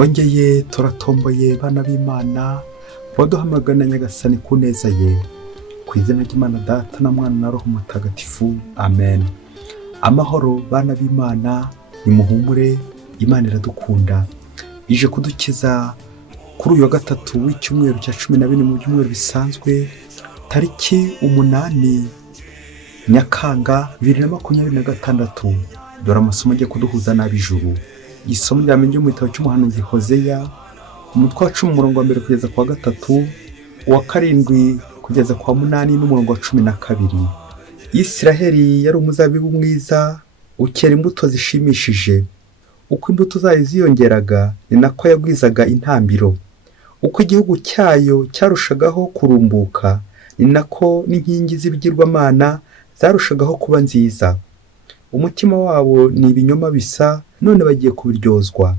twongeye turatomboye bana b'Imana, waduhamagana Nyagasani ku neza ye, ku izina ry'Imana Data na Mwana na Roho Mutagatifu, amen. Amahoro bana b'Imana, nimuhumure, Imana iradukunda, ije kudukiza kuri uyu wa gatatu w'icyumweru cya 14 mu byumweru bisanzwe, tariki 8 Nyakanga 2026. Dore amasomo agiye kuduhuza n'ab'ijuru. Isomo rya mbere mu gitabo cy'umuhanuzi Hoseya, umutwe wa 10 umurongo wa 1 kugeza ku wa 3, uwa 7 kugeza ku wa 8 n'umurongo wa 12. Isiraheli yari umuzabibu mwiza ukera imbuto zishimishije. Uko imbuto zayo ziyongeraga ni nako yagwizaga intambiro. Uko igihugu cyayo cyarushagaho kurumbuka ni nako n'inkingi z'ibigirwamana zarushagaho kuba nziza. Umutima wabo ni ibinyoma bisa, none bagiye kubiryozwa.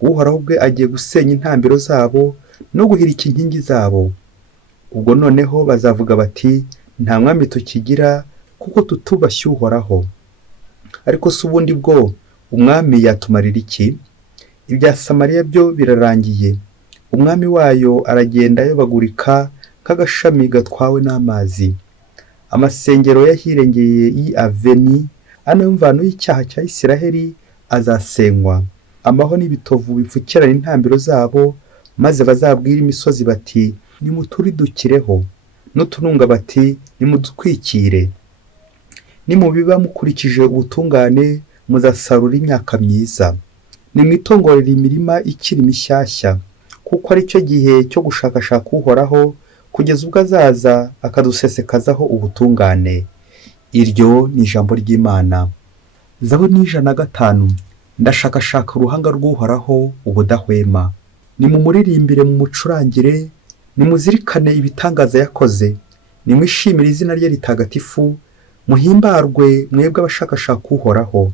Uhoraho ubwe agiye gusenya intambiro zabo no guhirika inkingi zabo. Ubwo noneho bazavuga bati, nta mwami tukigira kuko tutubashye Uhoraho. Ariko si ubundi bwo umwami yatumarira iki? Ibya Samariya byo birarangiye. Umwami wayo aragenda yobagurika nk'agashami gatwawe n'amazi. Amasengero yahirengeye y'Aveni, mvano y'icyaha cya Isiraheli, azasenywa. Amaho n'ibitovu bipfukirana intambiro zabo, maze bazabwira imisozi bati, nimuturidukireho, n'utununga bati, nimudutwikire. Nimubiba mukurikije ubutungane, muzasarura imyaka myiza. Nimwitongorere imirima ikiri mishyashya, kuko ari cyo gihe cyo gushakashaka Uhoraho, kugeza ubwo azaza akadusesekazaho ubutungane. Iryo ni ijambo ry'Imana. Zaburi 105. Ndashakashaka uruhanga rw'Uhoraho ubudahwema. Nimumuririmbire mu mucurangire, nimuzirikane ibitangaza yakoze, nimwishimire izina rye ritagatifu, muhimbarwe mwebwe abashakashaka Uhoraho.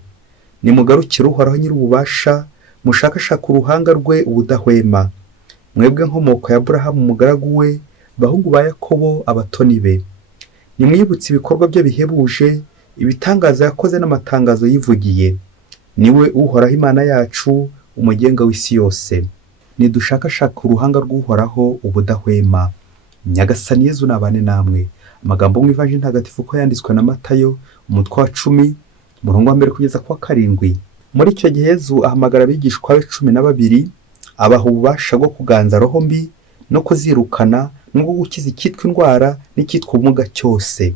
Nimugarukire Uhoraho nyir'ububasha, mushakashaka uruhanga rwe ubudahwema. Mwebwe nkomoko ya Aburahamu umugaragu we, bahungu ba Yakobo abatoni be. Nimwibutse ibikorwa bye bihebuje, ibitangaza yakoze n'amatangazo yivugiye. Niwe Uhoraho Imana yacu, umugenga w'isi yose. Nidushakashaka uruhanga rw'Uhoraho ubudahwema. Nyagasani Yezu nabane namwe. Amagambo mu Ivanjili ntagatifu ko yanditswe na Matayo, umutwe wa 10 umurongo wa 1 kugeza ku wa 7. Muri icyo gihe Yezu ahamagara abigishwa be 12, abaha ububasha bwo kuganza roho mbi no kuzirukana, no gukiza icyitwa indwara n'icyitwa ubumuga cyose.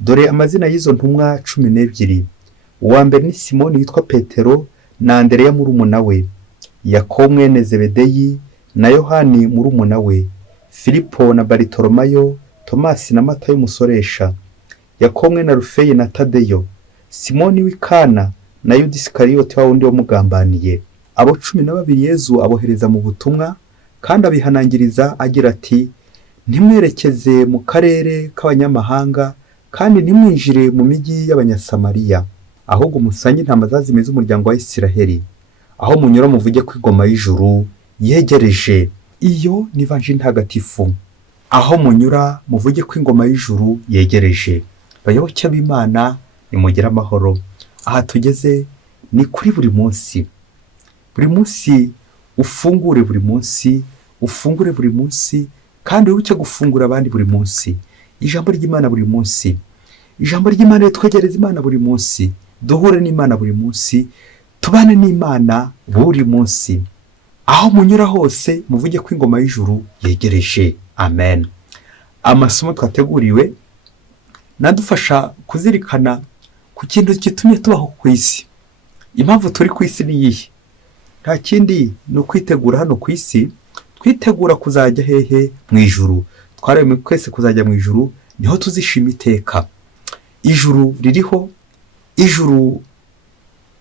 Dore amazina y'izo ntumwa 12. Uwa mbere ni Simoni witwa Petero, na Andereya murumuna we, Yakobo mwene Zebedeyi, na Yohani murumuna we, Filipo na Baritolomayo, Tomasi na Matayo umusoresha, Yakobo mwene Rufeyi na Tadeyo, Simoni w'Ikana na Yuda Isikariyoti wa wundi wamugambaniye. Abo 12 Yezu abohereza mu butumwa, kandi abihanangiriza agira ati, ntimwerekeze mu karere k'abanyamahanga, kandi ntimwinjire mu migi y'Abanyasamariya, ahubwo musange intama zazimiye z'umuryango wa Isiraheli. Aho munyura muvuge ko ingoma y'ijuru yegereje. Iyo ni Ivanjili ntagatifu. Aho munyura muvuge ko ingoma y'ijuru yegereje. Bayoboke b'Imana, nimugire amahoro. Aha tugeze ni kuri buri munsi. Buri munsi ufungure, buri munsi ufungure, buri munsi kandi wibuke gufungura abandi buri munsi. Ijambo ry'Imana buri munsi. Ijambo ry'Imana ritwegereza Imana buri munsi. Duhure n'Imana buri munsi, tubane n'Imana buri munsi. Aho munyura hose muvuge ko ingoma y'ijuru yegereje. Amen. Amasomo twateguriwe nadufasha kuzirikana ku kintu gitumye tubaho ku isi. Impamvu turi ku isi ni iyihe? Nta kindi ni ukwitegura hano ku isi, twitegura kuzajya hehe? Mu ijuru. Twaremwe twese kuzajya mu ijuru, niho tuzishima iteka. Ijuru ririho, ijuru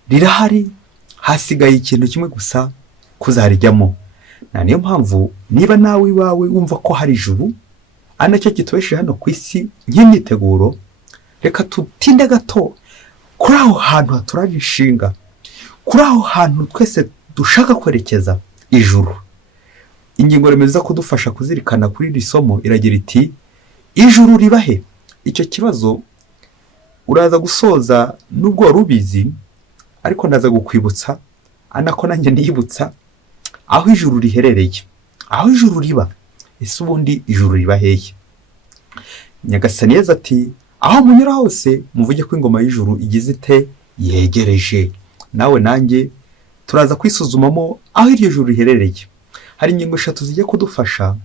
rirahari, hasigaye ikintu kimwe gusa, kuzarijyamo. Na niyo mpamvu niba nawe iwawe wumva ko hari ijuru, anacyo kitubeshe hano ku isi nk'imyiteguro, reka tutinde gato kuri aho hantu haturaje inshinga, kuri aho hantu twese dushaka kwerekeza, ijuru. Ingingo remezo kudufasha kuzirikana kuri iri somo iragira iti, ijuru ribahe? Icyo kibazo uraza gusoza nubwo wari ubizi, ariko ndaza gukwibutsa, anako nanjye ndiyibutsa, aho ijuru riherereye, aho ijuru riba. Ese ubundi ijuru riba hehe? Nyagasani Yezu ati aho munyura hose muvuge ko ingoma y'ijuru igize ite yegereje. Nawe nanjye turaza kwisuzumamo aho iryo juru riherereye. Hari ingingo 3 zijya kudufasha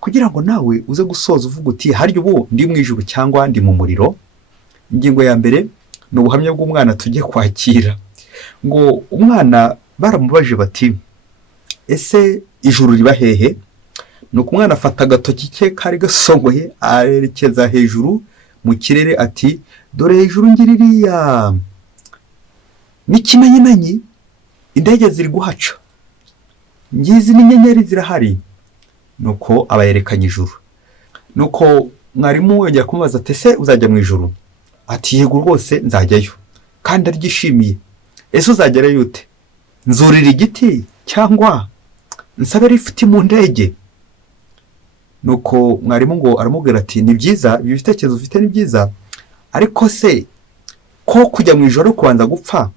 kugira ngo nawe uze gusoza uvuga uti harya ubu ndi mu ijuru cyangwa ndi mu muriro. Ingingo ya mbere ni ubuhamya bw'umwana tujye kwakira. Ngo umwana baramubaje bati ese ijuru riba hehe? Nuko umwana afata agatoki ke kari gasongoye arerekeza hejuru mu kirere ati dore hejuru ngiririya n'ikimenyimenyi indege ziri guhaca, ngizi n'inyenyeri zirahari. Nuko abayerekanye ijuru. Nuko mwarimu yongera kumubaza ati ese uzajya mu ijuru? Ati yego rwose nzajyayo kandi aryishimiye. Ese uzagerayo ute? Nzurira igiti cyangwa nsabe lift mu ndege? Nuko mwarimu ngo aramubwira ati ni byiza, ibi bitekerezo ufite ni byiza, ariko se ko kujya mu ijuru kubanza gupfa?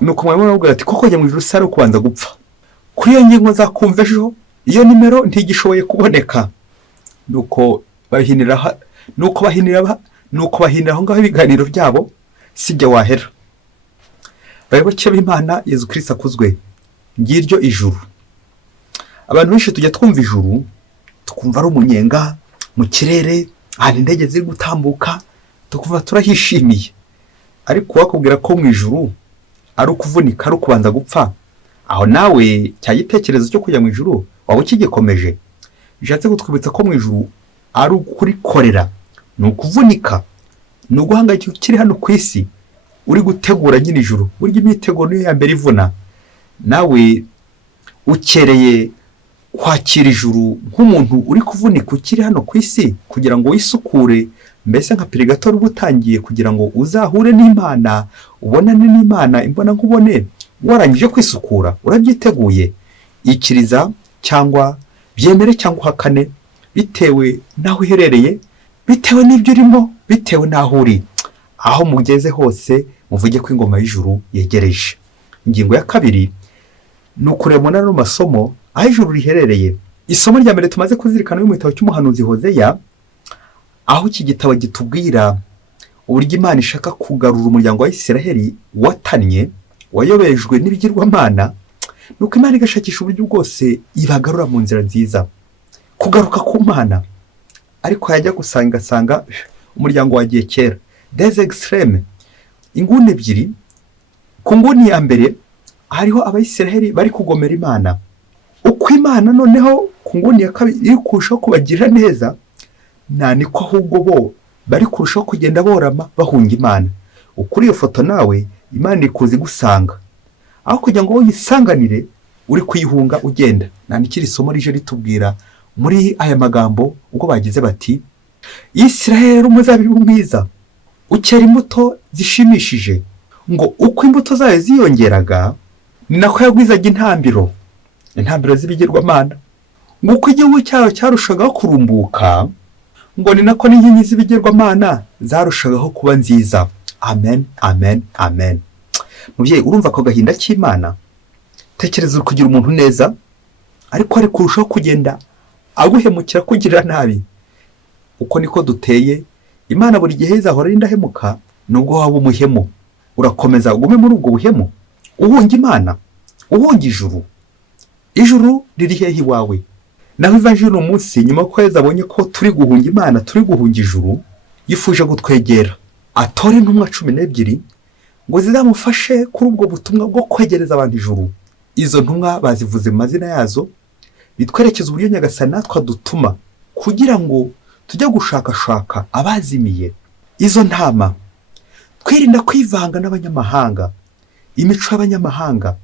Nuko mwarimu aramubwira ati ko kujya mu ijuru sari kubanza gupfa. Kuri iyo ngingo nzakumva ejo, iyo nimero ntigishoboye kuboneka. Nuko bahinira aho ngaho ibiganiro byabo sijya wahera. Bayoboke b'Imana, Yezu Kristo akuzwe. Ngiryo ijuru. Abantu benshi tujya twumva ijuru tukumva ari umunyenga mu kirere, ahantu indege ziri gutambuka, tukumva turahishimiye. Ariko wakubwira ko mu ijuru ari ukuvunika, ari ukubanza gupfa, aho nawe cya gitekerezo cyo kujya mu ijuru waba ukigikomeje. Bishatse kutwibutsa ko mu ijuru ari ukurikorera, ni ukuvunika, ni uguhangayika ukiri hano ku isi uri gutegura nyine ijuru. Burya imyiteguro niyo ya mbere ivuna. Nawe ukereye kwakira ijuru nk'umuntu uri kuvunika ukiri hano ku isi kugira ngo wisukure, mbese nka purigatori uba utangiye kugira ngo uzahure n'Imana, ubonane n'Imana imbona nkubone. Warangije kwisukura, urabyiteguye. Ikiriza cyangwa byemere cyangwa uhakane, bitewe n'aho uherereye, bitewe n'ibyo urimo, bitewe n'aho uri. Aho mugeze hose muvuge ko ingoma y'ijuru yegereje. Ingingo ya kabiri ni ukurebana no masomo aho ijuru riherereye. Isomo rya mbere tumaze kuzirikana mu gitabo cy'umuhanuzi Hoseya, aho iki gitabo gitubwira uburyo Imana ishaka kugarura umuryango wa Isiraheli watanye, wayobejwe n'ibigirwamana. Nuko Imana igashakisha uburyo bwose ibagarura mu nzira nziza, kugaruka ku Mana. Ariko yajya gusanga umuryango wagiye kera. Des extreme, inguni ebyiri. Ku nguni ya mbere hariho Abayisiraheli bari kugomera Imana, uko Imana noneho ku nguni ya kabiri iri kurushaho kubagirira neza, niko ahubwo bo bari kurushaho kugenda borama bahunga Imana. Ukuri iyo foto nawe Imana iri kuzi gusanga, aho kugira ngo uyisanganire uri kuyihunga ugenda. Ikiri somo rije ritubwira muri aya magambo ubwo bagize bati Isiraheli umuzabibu mwiza ukera imbuto zishimishije, ngo uko imbuto zayo ziyongeraga ni nako yagwizaga intambiro z'ibigirwamana. Ngo uko igihugu cyayo cyarushagaho kurumbuka, ngo ni nako n'inkingi z'ibigirwamana zarushagaho kuba nziza. Amen, amen, amen. Mubyeyi, urumva ko gahinda cy'Imana? Tekereza uri kugira umuntu neza, ariko ari kurushaho kugenda aguhemukira, kugira nabi. Uko niko duteye. Imana buri gihe izahora ari indahemuka, nubwo waba umuhemu. Urakomeza ugume muri ubwo buhemu, uhunga Imana, uhunga ijuru. Ijuru riri hehe iwawe? Naho Evanjili uno munsi, nyuma ko Yezu abonye ko turi guhunga Imana, turi guhunga ijuru, yifuje gutwegera atore intumwa 12 ngo zizamufashe kuri ubwo butumwa bwo kwegereza abantu ijuru. Izo ntumwa bazivuze mu mazina yazo, bitwerekeza uburyo Nyagasani natwe adutuma kugira ngo tujye gushakashaka abazimiye. Izo ntama, twirinda kwivanga n'abanyamahanga, imico y'abanyamahanga,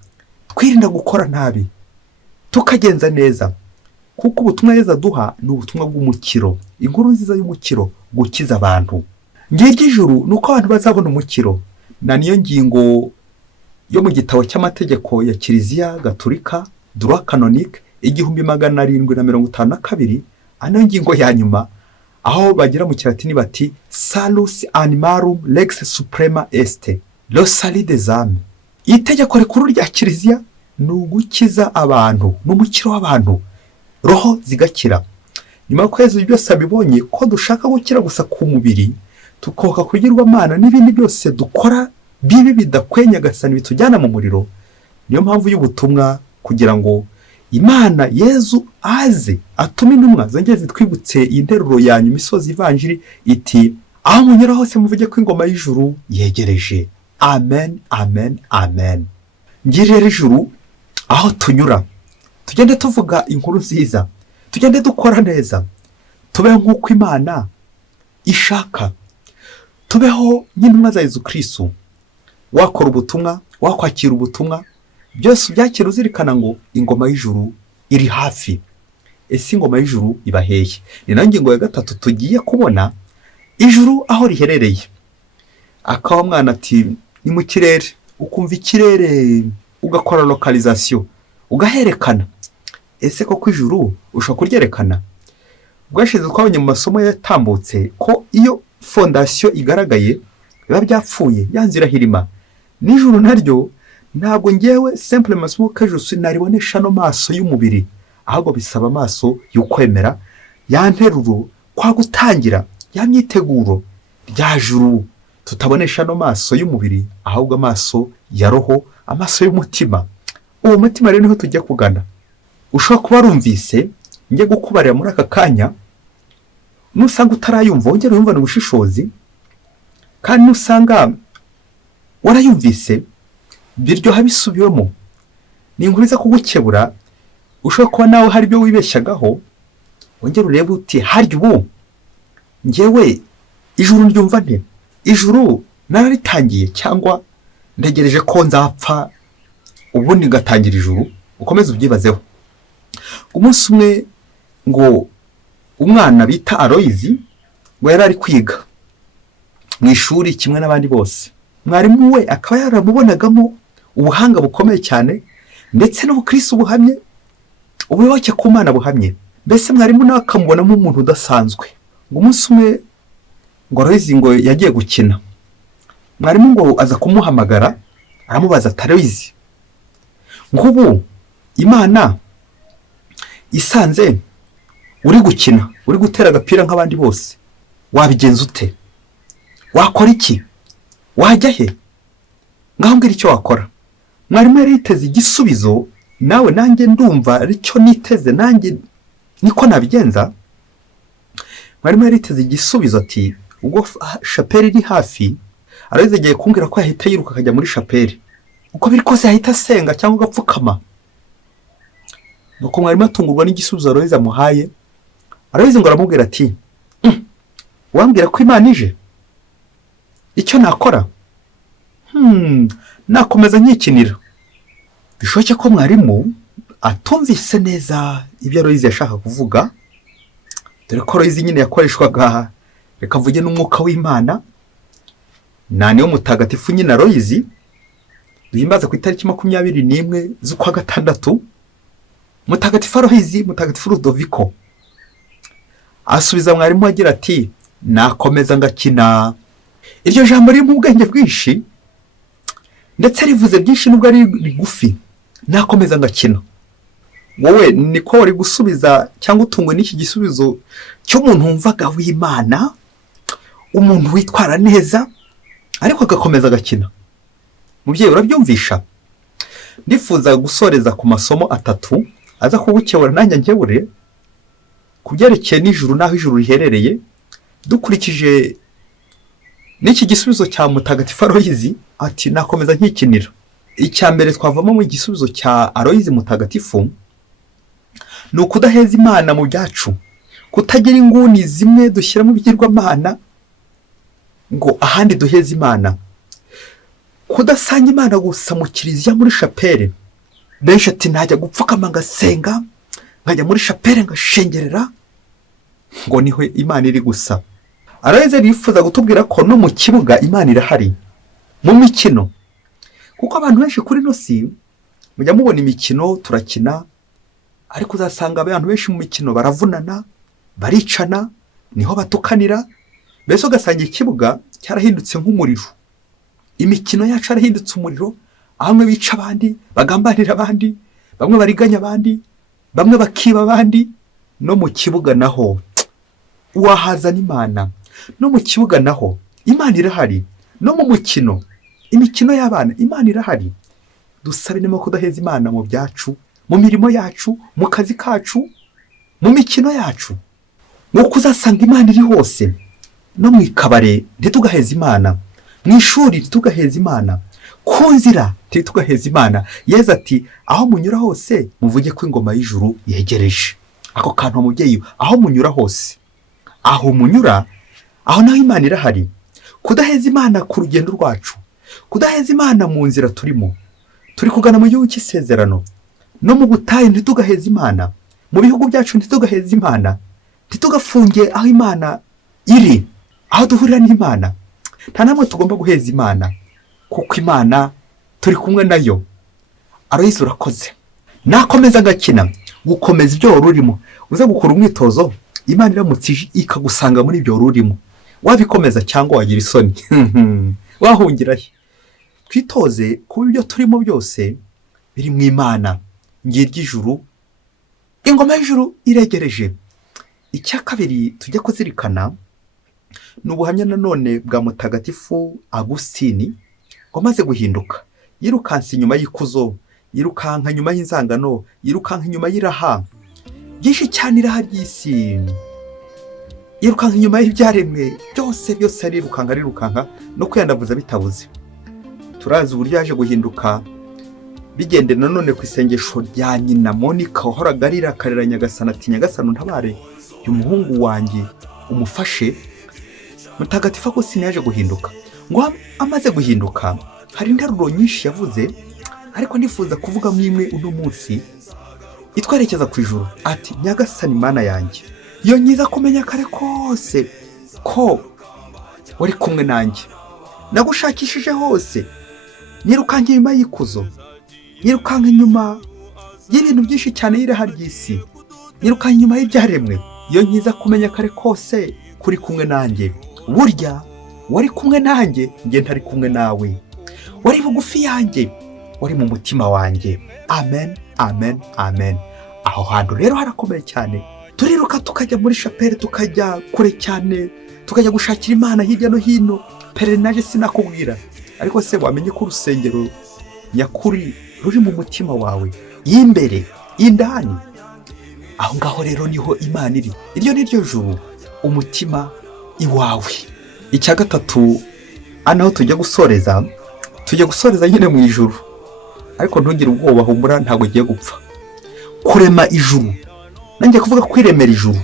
twirinda gukora nabi, tukagenza neza, kuko ubutumwa Yezu aduha ni ubutumwa bw'umukiro, inkuru nziza y'umukiro, gukiza abantu. Ngiryo ijuru nuko abantu bazabona umukiro. Niyo ngingo yo mu gitabo cy'amategeko ya Kiliziya Gatolika, droit canonique 1752, ano ngingo ya nyuma, aho bagira mu Kilatini bati salus animarum lex suprema est, lo sali des âmes. Itegeko rikuru rya Kiliziya ni ugukiza abantu, ni umukiro w'abantu, roho zigakira. Nyuma y'uko Yesu byose abibonye ko dushaka gukira gusa ku mubiri, tukoka kugirwamana n'ibindi byose dukora bibi bidakwiye Nyagasani bitujyana mu muriro, niyo mpamvu y'ubutumwa kugira ngo Imana Yesu aze atume intumwa zongere zitwibutse iyi nteruro ya nyuma isoza ivanjiri iti aho munyura hose muvuge ko ingoma y'ijuru yegereje. Amen, amen, amen. Ngirira ijuru aho tunyura, tugende tuvuga inkuru nziza, tugende dukora neza, tubeho nk'uko Imana ishaka, tubeho nk'intumwa za Yesu Kristo. Wakora ubutumwa, wakwakira ubutumwa, byose ubyakira uzirikana ngo ingoma y'ijuru iri hafi. Ese ingoma y'ijuru iba hehe? Ni nayo ngingo ya gatatu tugiye kubona, ijuru aho riherereye. Akawa mwana ati ni mu kirere, ukumva ikirere ugakora localisation, ugaherekana. Ese koko ijuru ushobora kuryerekana? Bwashize twabonye mu masomo yatambutse ko iyo fondation igaragaye biba byapfuye, byanzira hirima. N'ijuru naryo ntabwo ngewe simple masomo kajusi naribonesha no maso y'umubiri, ahubwo bisaba amaso y'ukwemera, ya nteruro kwa gutangira, ya myiteguro rya juru tutabonesha no maso y'umubiri, ahubwo amaso ya roho, amaso y'umutima. Uwo mutima rero niho tujya kugana. Ushobora kuba rumvise ngiye gukubarira muri aka kanya, nusanga utarayumva wongera yumvana ubushishozi, kandi nusanga warayumvise biryoha bisubiwemo, ni inkuru iza kugukebura. Ushobora kuba nawe hari ibyo wibeshyagaho, wongera urebe uti harya ubu ngewe ijuru ndyumva nte? Ijuru nararitangiye cyangwa ntegereje ko nzapfa ubundi ngatangira ijuru? Ukomeze ubyibazeho. Umunsi umwe ngo umwana bita Aloyizi ngo yari ari kwiga mu ishuri kimwe n'abandi bose. Mwarimu we akaba yaramubonagamo ubuhanga bukomeye cyane, ndetse n'ubukristo buhamye, ubuyoboke ku Mana buhamye. Mbese mwarimu nawe akamubonamo umuntu udasanzwe. Ngo umunsi umwe ngo Aloyizi ngo yagiye gukina, mwarimu ngo aza kumuhamagara aramubaza ati Aloyizi, nk'ubu Imana isanze uri gukina, uri gutera agapira nk'abandi bose, wabigenza ute? Wakora iki? Wajya he? Ngaho mbwira icyo wakora. Mwarimu yari yiteze igisubizo, nawe nanjye ndumva aricyo niteze, nanjye niko nabigenza. Mwarimu yari yiteze igisubizo ati ubwo shapeli iri hafi, Aloyizi agiye kumbwira ko yahita yiruka akajya muri shapeli, uko biri kose yahita asenga cyangwa agapfukama. Nuko mwarimu atungurwa n'igisubizo Aloyizi amuhaye. Aloyizi ngo aramubwira ati wambwira ko Imana ije, icyo nakora nakomeza nyikinira. Bishoboke ko mwarimu atumvise neza ibyo Aloyizi yashaka kuvuga, dore ko Aloyizi nyine yakoreshwaga reka mvuge n'umwuka w'Imana, niyo mutagatifu nyine Aloyizi duhimbaza ku itariki 21 z'ukwa gatandatu. Mutagatifu Aloyizi, Mutagatifu Ludoviko asubiza mwarimu agira ati nakomeza ngakina. Iryo jambo riri mu bwenge bwinshi ndetse rivuze byinshi nubwo ari rigufi, nakomeza ngakina. Wowe niko wari gusubiza cyangwa utungwe n'iki gisubizo cy'umuntu wumvaga w'Imana, umuntu witwara neza ariko agakomeza agakina? Mubyeyi urabyumvisha? Ndifuza gusoreza ku masomo atatu aza kugukebura nanjye nkebure kubyerekeye n'ijuru naho ijuru riherereye, dukurikije n'iki gisubizo cya Mutagatifu Aloyizi ati nakomeza nkikinira. Icya mbere twavamo mu gisubizo cya Aloyizi mutagatifu ni ukudaheza Imana mu byacu, kutagira inguni zimwe dushyira mu bigirwamana ngo ahandi duheze Imana, kudasanga Imana gusa mu kiliziya muri shapeli. Benshi ati najya gupfukama ngasenga, nkajya muri shapeli ngashengerera, ngo niho Imana iri gusa. Aloyizi yifuza gutubwira ko no mu kibuga Imana irahari, mu mikino. Kuko abantu benshi kuri no si mujya mubona imikino turakina, ariko uzasanga abantu benshi mu mikino baravunana, baricana, niho batukanira. Mbese ugasanga ikibuga cyarahindutse nk'umuriro, imikino yacu yarahindutse umuriro, bamwe bica abandi, bagambanira abandi, bamwe bariganya abandi, bamwe bakiba abandi. No mu kibuga naho wahazana Imana, no mu kibuga naho Imana irahari, no mu mukino, imikino y'abana Imana irahari. Dusabe nimo kudaheza Imana mu byacu, mu mirimo yacu, mu kazi kacu, mu mikino yacu. Nuko uzasanga Imana iri hose. No mu ikabare ntitugaheza Imana, mu ishuri ntitugaheza Imana, ku nzira ntitugaheza Imana. Yesu ati aho munyura hose muvuge ko ingoma y'ijuru yegereje. Ako kantu mubyeyi, aho munyura hose, aho munyura, aho naho Imana irahari. Kudaheza Imana ku rugendo rwacu, kudaheza Imana mu nzira turimo, turi kugana mu gihugu cy'isezerano. No mu butayu ntitugaheza Imana, mu bihugu byacu ntitugaheza Imana, ntitugafunge aho Imana iri, aho duhurira n'Imana. Nta namwe tugomba guheza Imana, kuko Imana turi kumwe nayo. Aloyizi urakoze. Nakomeza ngakina gukomeza ibyo wari urimo, uza gukora umwitozo, Imana iramutse ikagusanga muri ibyo wari urimo, wabikomeza cyangwa wagira isoni wahungira he? Twitoze kuba ibyo turimo byose biri mu Imana. Ngiryo ijuru, ingoma y'ijuru iregereje. Icya kabiri tujye kuzirikana ni ubuhamya nanone bwa Mutagatifu Agusitini wamaze guhinduka. Yirukanse inyuma y'ikuzo, yirukanka nyuma y'inzangano, yirukanka inyuma y'iraha byinshi cyane, iraha ry'isi, yirukanka inyuma y'ibyaremwe byose arirukanka no kwiyandavuza bitabuze. Turazi uburyo yaje guhinduka bigendera nanone ku isengesho rya nyina Monika wahoraga arirakarira Nyagasani ati Nyagasani untabare, uyu muhungu wanjye umufashe. Mutagatifu Agusitini yaje guhinduka. Ngo amaze guhinduka hari interuro nyinshi yavuze, ariko nifuza kuvuga mwimwe uno munsi itwerekeza ku ijuru. Ati Nyagasani Mana yanjye, iyo nyiza kumenya kare kose ko wari kumwe nanjye, nagushakishije hose, nirukanka inyuma y'ikuzo, nirukanka inyuma y'ibintu byinshi cyane y'iraha ry'isi, nirukanka inyuma y'ibyaremwe. Iyo nyiza kumenya kare kose kuri kumwe nanjye. Burya wari kumwe nanjye, njye ntari kumwe nawe. Wari bugufi yanjye, wari mu mutima wanjye. Amen, amen, amen. Aho hantu rero harakomeye cyane. Turiruka tukajya muri chapelle, tukajya kure cyane, tukajya gushakira Imana hirya no hino. Perenaje sinakubwira, ariko se wamenye ko urusengero nyakuri ruri mu mutima wawe, y'imbere, indani. Aho ngaho rero niho Imana iri. Iryo ni ryo juru, umutima iwawe. Icya gatatu anaho tujya gusoreza nyine mu ijuru, ariko ntugire ubwoba, humura ntabwo ugiye gupfa. Kurema ijuru, nanjye kuvuga kwiremera ijuru,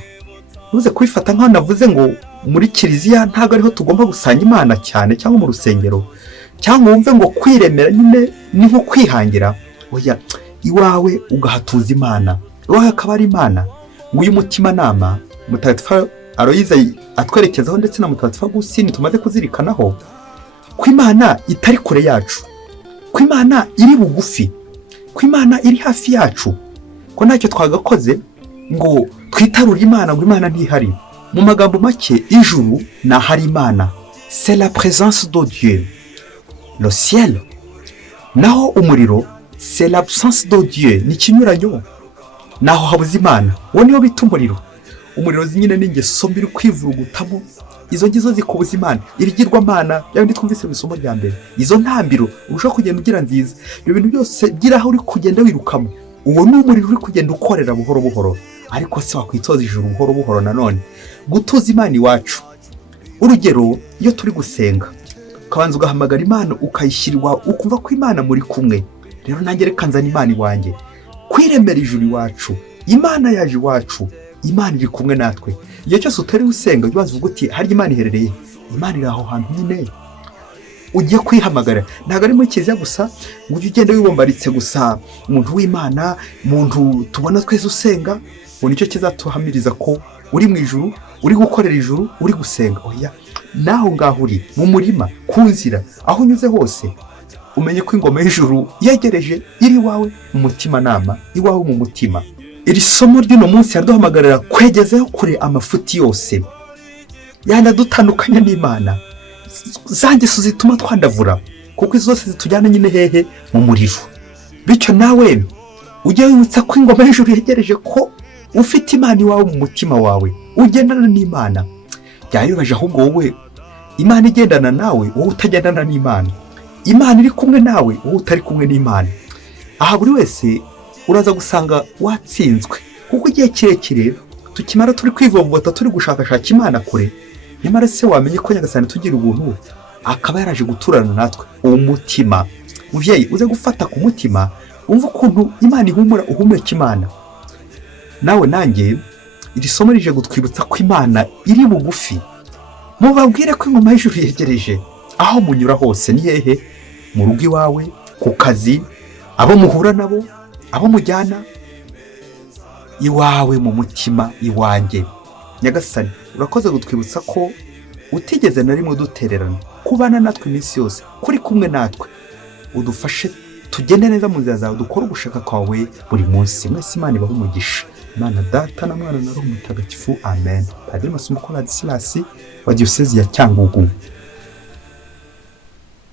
ntuze kubifata nk'aho navuze ngo muri kiliziya ntabwo ariho tugomba gusanga Imana cyane, cyangwa mu rusengero, cyangwa wumve ngo kwiremera nyine ni nko kwihangira. Oya, iwawe ugahatuza Imana, iwawe akaba ari Imana. Ngo uyu mutimanama Mutagatifu Aloyize atwerekezaho, ndetse na Mutagatifu Agusitini tumaze kuzirikanaho, ko Imana itari kure yacu, ko Imana iri bugufi, ko Imana iri hafi yacu, ko ntacyo twagakoze ngo twitarure Imana, ngo Imana ntihari. Mu magambo make, ijuru ni ahari Imana, c'est la présence de Dieu. Le ciel naho umuriro, c'est l'absence de Dieu, ni ikinyuranyo, naho habuze Imana. Uwo niyo bita umuriro. Umuriro nyine ni ingeso mbi uri kwivurugutamo, izo ngizo zikubuza Imana. Ibigirwamana byabindi twumvise mu isomo rya mbere, izo ntambiro urushaho kugenda ugira nziza, ibyo bintu byose gira aho uri kugenda wirukamo. Uwo ni umuriro uri kugenda ukorera buhoro buhoro. Ariko se wakwitoza ijuru buhoro buhoro nanone, gutuza Imana iwacu. Urugero, iyo turi gusenga ukabanza ugahamagara Imana, ukayishyirwa, ukumva ko Imana muri kumwe. Rero nanjye reka nzana Imana iwanjye, kwiremera ijuru iwacu. Imana yaje iwacu, Imana iri kumwe natwe. Igihe cyose utari usenga ubanza uvuga uti harya Imana iherereye? Imana iri aho hantu nyine, ugiye kwihamagara. Ntabwo ari muri kiliziya gusa ngo ujye ugenda wibombaritse gusa umuntu w'Imana, umuntu tubona twese usenga, ngo nicyo kizatuhamiriza ko uri mu ijuru, uri gukorera ijuru, uri gusenga. Oya, naho ngaho uri mu murima, ku nzira, aho unyuze hose, umenye ko ingoma y'ijuru yegereje, iri iwawe mu mutimanama, iwawe mu mutima. Iri somo ry'uno munsi yaduhamagarira kwegezaho kure amafuti yose yanadutandukanya n'Imana, za ngeso zituma twandavura, kuko izo zose zitujyana nyine hehe mu muriro. Bityo nawe ujye wibutsa ko ingoma y'ijuru yegereje, ko ufite Imana iwawe mu mutima wawe, ugendana n'Imana. Byabibaje ahubwo wowe Imana igendana nawe, wowe utagendana n'Imana. Imana iri kumwe nawe, wowe utari kumwe n'Imana. Aha buri wese uraza gusanga watsinzwe, kuko igihe kirekire tukimara turi kwivovota, turi gushakashaka Imana kure. Nyamara se wamenye ko Nyagasani tugira ubuntu akaba yaraje guturana natwe. Uwo mutima muvyeyi uze gufata ku mutima, umva ukuntu Imana ihumura, uhumeka Imana. Nawe nanjye iri somo rije gutwibutsa ko Imana iri bugufi. Mubabwire ko ingoma y'ijuru yegereje. Aho munyura hose, ni hehe? Mu rugo iwawe, ku kazi, abo muhura nabo, abo mujyana, iwawe mu mutima, iwanjye. Nyagasani urakoze gutwibutsa ko utigeze na rimwe dutererana, kubana natwe iminsi yose, kuri kumwe natwe. Udufashe tugende neza mu nzira zawe, dukore ugushaka kwawe buri munsi. Mwese Imana ibahe umugisha. Imana Data na Mwana na Roho Mutagatifu. Amen. Padiri Masumbuko Ladislas wa Diyosezi ya Cyangugu.